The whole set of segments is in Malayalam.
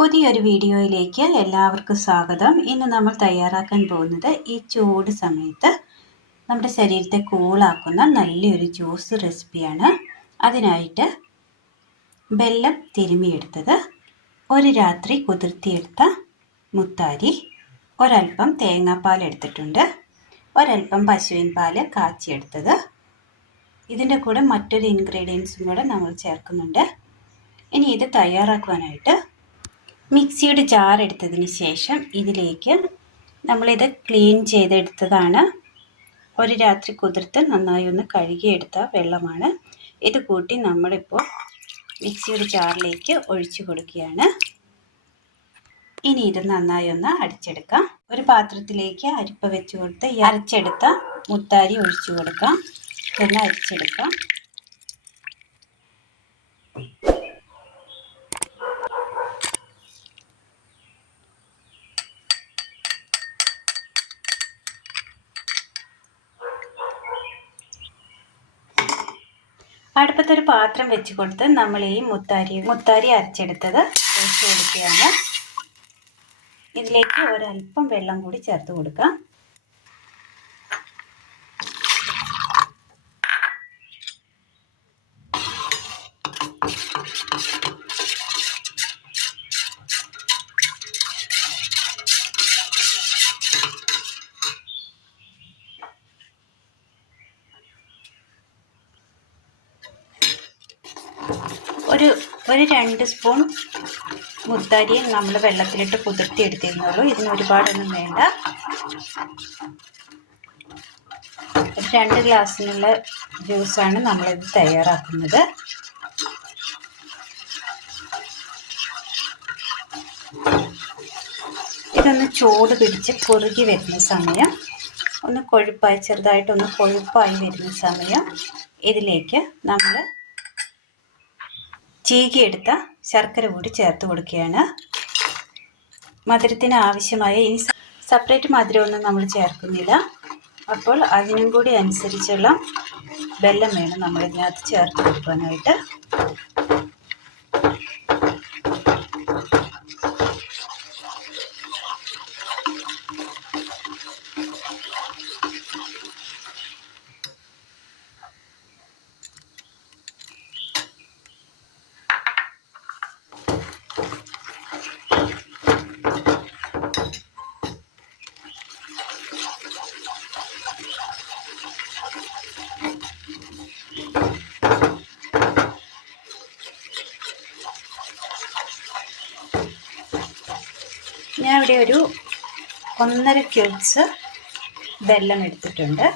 പുതിയൊരു വീഡിയോയിലേക്ക് എല്ലാവർക്കും സ്വാഗതം. ഇന്ന് നമ്മൾ തയ്യാറാക്കാൻ പോകുന്നത് ഈ ചൂട് സമയത്ത് നമ്മുടെ ശരീരത്തെ കൂളാക്കുന്ന നല്ലൊരു ജ്യൂസ് റെസിപ്പിയാണ്. അതിനായിട്ട് വെല്ലം തിരുമിയെടുത്തത്, ഒരു രാത്രി കുതിർത്തിയെടുത്ത മുത്താരി, ഒരൽപ്പം തേങ്ങാപ്പാൽ എടുത്തിട്ടുണ്ട്, ഒരൽപ്പം പശുവിൻ പാൽ കാച്ചിയെടുത്തത്. ഇതിൻ്റെ കൂടെ മറ്റൊരു ഇൻഗ്രീഡിയൻസും കൂടെ നമ്മൾ ചേർക്കുന്നുണ്ട്. ഇനി ഇത് തയ്യാറാക്കുവാനായിട്ട് മിക്സിയുടെ ജാർ എടുത്തതിന് ശേഷം ഇതിലേക്ക് നമ്മളിത് ക്ലീൻ ചെയ്തെടുത്തതാണ്. ഒരു രാത്രി കുതിർത്ത് നന്നായി ഒന്ന് കഴുകിയെടുത്ത വെള്ളമാണ്. ഇത് കൂട്ടി നമ്മളിപ്പോൾ മിക്സിയുടെ ജാറിലേക്ക് ഒഴിച്ചു കൊടുക്കുകയാണ്. ഇനി ഇത് നന്നായി ഒന്ന് അടിച്ചെടുക്കാം. ഒരു പാത്രത്തിലേക്ക് അരിപ്പ വെച്ച് കൊടുത്ത് ഈ അരച്ചെടുത്ത മുത്താരി ഒഴിച്ചു കൊടുക്കാം. പിന്നെ അരിച്ചെടുക്കാം. അടുപ്പത്തൊരു പാത്രം വെച്ച് കൊടുത്ത് നമ്മൾ ഈ മുത്താരി അരച്ചെടുത്തത് ഒഴിച്ച് കൊടുക്കുകയാണ്. ഇതിലേക്ക് ഒരല്പം വെള്ളം കൂടി ചേർത്ത് കൊടുക്കാം. ഒരു 2 സ്പൂൺ മുത്താരി നമ്മൾ വെള്ളത്തിലിട്ട് കുതിർത്തി എടുത്തിരുന്നുള്ളൂ. ഇതിന് ഒരുപാടൊന്നും വേണ്ട. 2 ഗ്ലാസ്സിനുള്ള ജ്യൂസാണ് നമ്മളിത് തയ്യാറാക്കുന്നത്. ഇതൊന്ന് ചൂട് പിടിച്ച് കുറുകി വരുന്ന സമയം, ഒന്ന് കൊഴുപ്പായി ചെറുതായിട്ടൊന്ന് കൊഴുപ്പായി വരുന്ന സമയം ഇതിലേക്ക് നമ്മൾ ചീകിയെടുത്ത ശർക്കര കൂടി ചേർത്ത് കൊടുക്കുകയാണ്. മധുരത്തിന് ആവശ്യമായ ഈ സെപ്പറേറ്റ് മധുരമൊന്നും നമ്മൾ ചേർക്കുന്നില്ല. അപ്പോൾ അതിനും കൂടി അനുസരിച്ചുള്ള വെല്ലം വേണം നമ്മൾ ഇതിനകത്ത് ചേർത്ത് കൊടുക്കാനായിട്ട്. ഞാൻ ഇവിടെ ഒരു 1.5 ക്യൂബ്സ് വെല്ലം എടുത്തിട്ടുണ്ട്.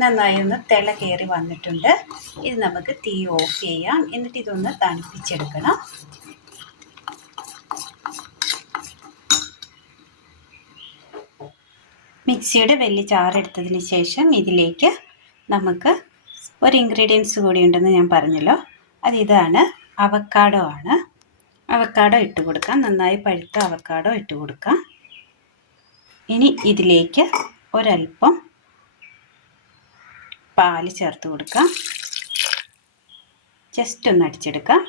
നന്നായി ഒന്ന് തിള കയറി വന്നിട്ടുണ്ട്. ഇത് നമുക്ക് തീ ഓഫ് ചെയ്യാം. എന്നിട്ട് ഇതൊന്ന് തണുപ്പിച്ചെടുക്കണം. മിക്സിയുടെ വലിയ ചാറെടുത്തതിന് ശേഷം ഇതിലേക്ക് നമുക്ക് ഒരു ഇൻഗ്രീഡിയൻസ് കൂടി ഉണ്ടെന്ന് ഞാൻ പറഞ്ഞല്ലോ. ഇതാണ് അവക്കാഡോ ആണ്. അവക്കാഡോ ഇട്ട് കൊടുക്കാം. നന്നായി പഴുത്ത അവക്കാഡോ ഇട്ട് കൊടുക്കാം. ഇനി ഇതിലേക്ക് ഒരല്പം പാല് ചേർത്ത് കൊടുക്കാം. ജസ്റ്റ് ഒന്ന് അടിച്ചെടുക്കാം.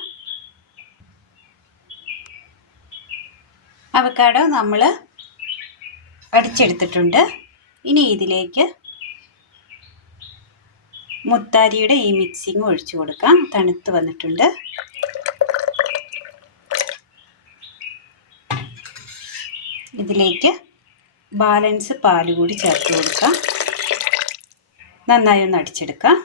അവക്കാഡോ നമ്മൾ അടിച്ചെടുത്തിട്ടുണ്ട്. ഇനി ഇതിലേക്ക് മുത്താരിയുടെ ഈ മിക്സിങ് ഒഴിച്ചു കൊടുക്കാം. തണുത്ത് വന്നിട്ടുണ്ട്. ഇതിലേക്ക് ബാലൻസ് പാല് കൂടി ചേർത്ത് കൊടുക്കാം. നന്നായി ഒന്ന് അടിച്ചെടുക്കാം.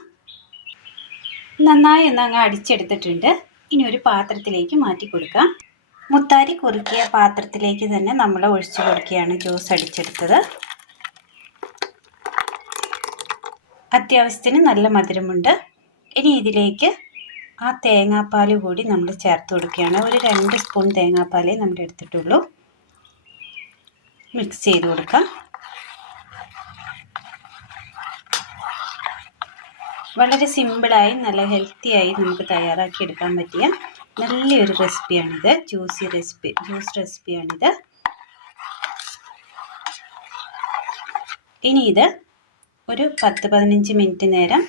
നന്നായി ഒന്ന് അങ്ങ് അടിച്ചെടുത്തിട്ടുണ്ട്. ഇനി ഒരു പാത്രത്തിലേക്ക് മാറ്റി കൊടുക്കാം. മുത്താരി കുറുക്കിയ പാത്രത്തിലേക്ക് തന്നെ നമ്മൾ ഒഴിച്ചു കൊടുക്കുകയാണ് ജ്യൂസ് അടിച്ചെടുത്തത്. അത്യാവശ്യത്തിന് നല്ല മധുരമുണ്ട്. ഇനി ഇതിലേക്ക് ആ തേങ്ങാപ്പാൽ കൂടി നമ്മൾ ചേർത്ത് കൊടുക്കുകയാണ്. ഒരു 2 സ്പൂൺ തേങ്ങാപ്പാലേ നമ്മൾ എടുത്തിട്ടുള്ളൂ. മിക്സ് ചെയ്ത് കൊടുക്കാം. വളരെ സിമ്പിളായി നല്ല ഹെൽത്തിയായി നമുക്ക് തയ്യാറാക്കി എടുക്കാൻ പറ്റിയ നല്ലൊരു റെസിപ്പിയാണിത്. ജ്യൂസ് റെസിപ്പിയാണിത്. ഇനി ഇത് ഒരു 10-15 മിനിറ്റ് നേരം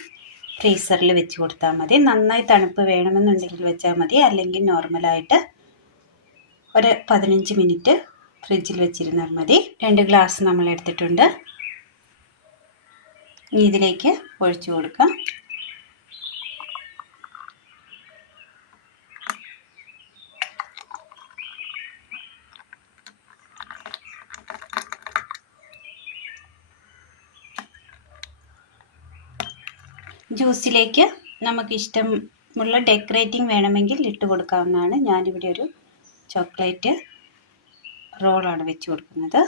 ഫ്രീസറിൽ വെച്ച് കൊടുത്താൽ മതി. നന്നായി തണുപ്പ് വേണമെന്നുണ്ടെങ്കിൽ വെച്ചാൽ മതി, അല്ലെങ്കിൽ നോർമലായിട്ട് ഒരു 15 മിനിറ്റ് ഫ്രിഡ്ജിൽ വെച്ചിരുന്നാൽ മതി. 2 ഗ്ലാസ് നമ്മൾ എടുത്തിട്ടുണ്ട്. ഇനി ഇതിലേക്ക് ഒഴിച്ചു കൊടുക്കാം. ജ്യൂസിലേക്ക് നമുക്ക് ഇഷ്ടമുള്ള ഡെക്കറേറ്റിംഗ് വേണമെങ്കിൽ ഇട്ട് കൊടുക്കാവുന്നതാണ്. ഞാനിവിടെ ഒരു ചോക്ലേറ്റ് റോളാണ് വെച്ച് കൊടുക്കുന്നത്.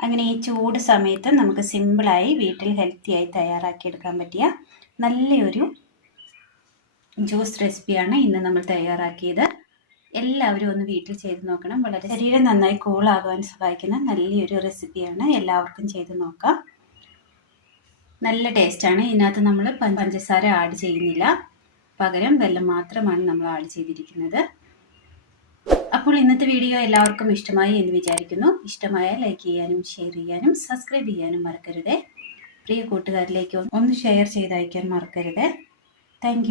അങ്ങനെ ഈ ചൂട് സമയത്ത് നമുക്ക് സിമ്പിളായി വീട്ടിൽ ഹെൽത്തിയായി തയ്യാറാക്കിയെടുക്കാൻ പറ്റിയ നല്ലൊരു ജ്യൂസ് റെസിപ്പിയാണ് ഇന്ന് നമ്മൾ തയ്യാറാക്കിയത്. എല്ലാവരും ഒന്ന് വീട്ടിൽ ചെയ്ത് നോക്കണം. വളരെ ശരീരം നന്നായി കൂളാകാൻ സഹായിക്കുന്ന നല്ലൊരു റെസിപ്പിയാണ്. എല്ലാവർക്കും ചെയ്ത് നോക്കാം. നല്ല ടേസ്റ്റാണ്. ഇതിനകത്ത് നമ്മൾ പഞ്ചസാര ആഡ് ചെയ്യുന്നില്ല, പകരം വെല്ലം മാത്രമാണ് നമ്മൾ ആഡ് ചെയ്തിരിക്കുന്നത്. അപ്പോൾ ഇന്നത്തെ വീഡിയോ എല്ലാവർക്കും ഇഷ്ടമായി എന്ന് വിചാരിക്കുന്നു. ഇഷ്ടമായാൽ ലൈക്ക് ചെയ്യാനും ഷെയർ ചെയ്യാനും സബ്സ്ക്രൈബ് ചെയ്യാനും മറക്കരുത്. പ്രിയ കൂട്ടുകാരിലേക്ക് ഒന്ന് ഷെയർ ചെയ്തയക്കാൻ മറക്കരുത്. താങ്ക്